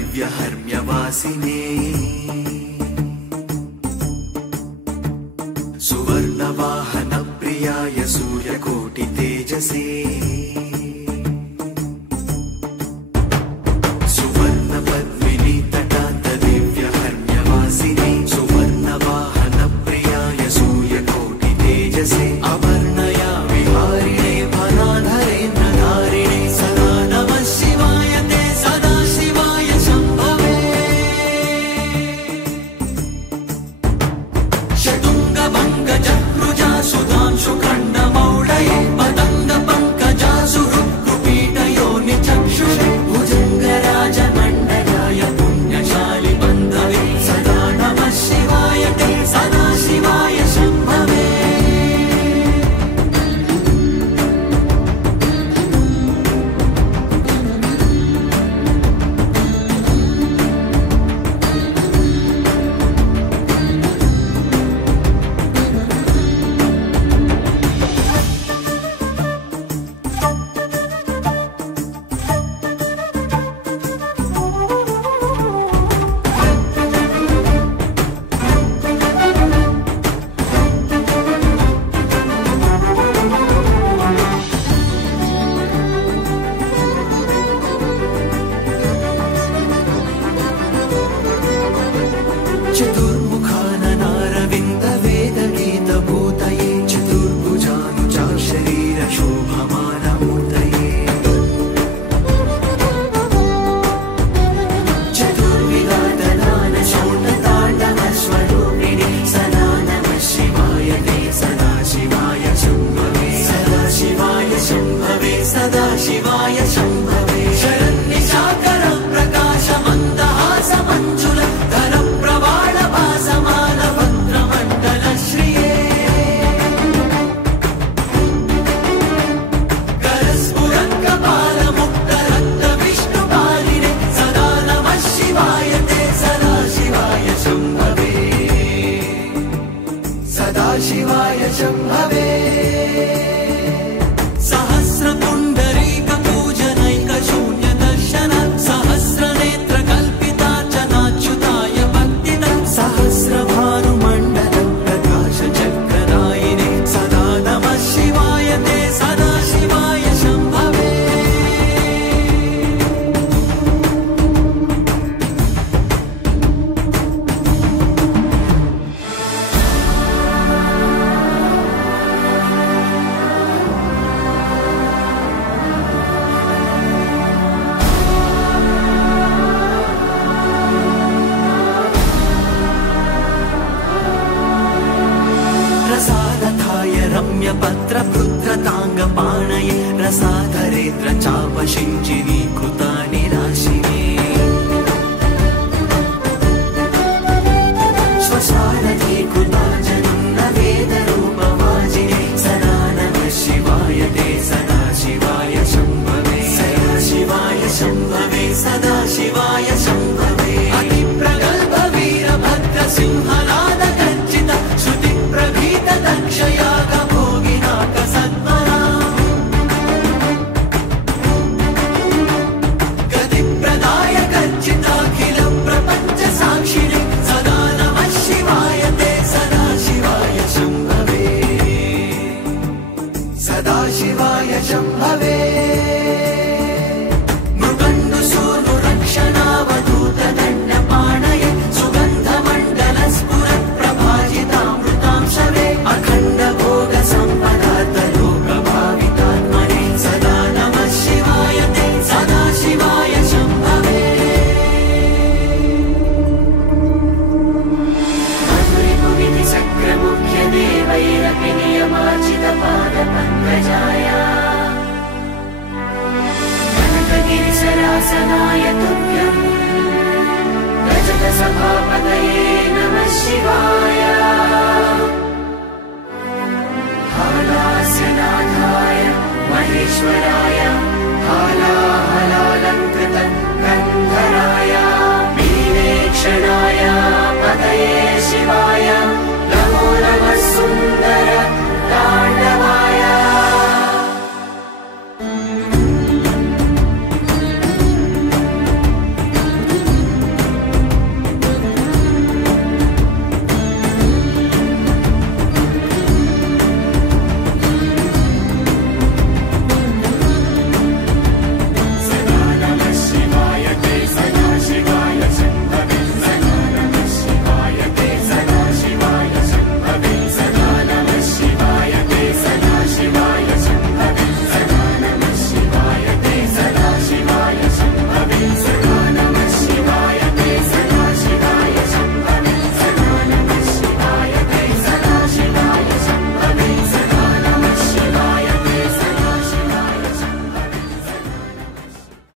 दिव्यहर्म्यवासिने सुवर्णवाहनप्रियाय सूर्यकोटितेजसे सुवर्णपद्मिनी तटान्त दिव्यहर्म्यवासिने सुवर्णवाहनप्रियाय सूर्यकोटितेजसे अवर्णया विहारिणे भराधरेन्द्रधारिणे सदा नमः शिवाय ते सदा शिवाय शम्भवे षटुङ्गभङ्गजकृजा सुधांशुखण्डमौळये पतङ्गपङ्कजा सुहृत्कुपीटयोनिचक्षुषे भुजङ्गराजमण्डलाय पुण्यशालि बन्धवे सदा नमः शिवाय ते सदा शिवाय शम्भवे चतुर्मुखाननारविन्दवेदगीतभूतये चतुर्भुजानुचाशरीरशोभमानमूर्तये चतुर्विधातदानशोणताण्डवस्वरूपिणे सदा नमः शिवाय ते सदा शिवाय शम्भवे सदा शिवाय शम्भवे सदा शिवाय शम्भवे शरन्निशाकर प्रकाशमन्दहासमञ्जुल शिवाय शम्भवे सहस्रपुण्डरीकपूजनैकशून्यदर्शन सहस्रनेत्रकल्पितार्चनाच्युताय भक्तिदा सहस्रभानुमण्डल प्रकाशचक्रदायिने सदा नमः शिवाय ते सदा शिवाय शम्भवे रसादथाय रम्यपत्रभृत्रताङ्गपाणये रसाधरेन्द्र चापशिञ्जिनीकृतानि राशिने स्वसारथीकृता जनुन्नवेदरूपवाजिने सदा नमः शिवाय ते सदा शिवाय शम्भवे सदा शिवाय शम्भवे सदा शिवाय शम्भवे अतिप्रगल्भवीरभद्रसिंहनादगर्जित श्रुतिप्रभीतदक्षयागभोगिनाकसत्वरा गतिप्रदाय गर्जिताखिलप्रपञ्चसाक्षिणे सदा नमः शिवाय ते सदा शिवाय शम्भवे सदा शिवाय शम्भवे मृगण्डुसूनुरक्षणावधूतदण्डपाणये सुगन्धमण्डलस्फुरत्प्रभाजितामृतां शवे अखण्डभोगसम्पदार्थलोकभावितात्मने सदा नमः शिवाय ते सदा शिवाय शम्भवे मधुरिपुविधिचक्रमुख्यदेवैरपि नियमार्जितपादपङ्कजाय कनकगिरिसरासनाय तुभ्यम् रजतसभापतये नमः शिवाय हालास्यनाथाय महेश्वराय हालाहलालङ्कृत गन्धराय वीरेक्षणाय पतये शिवाय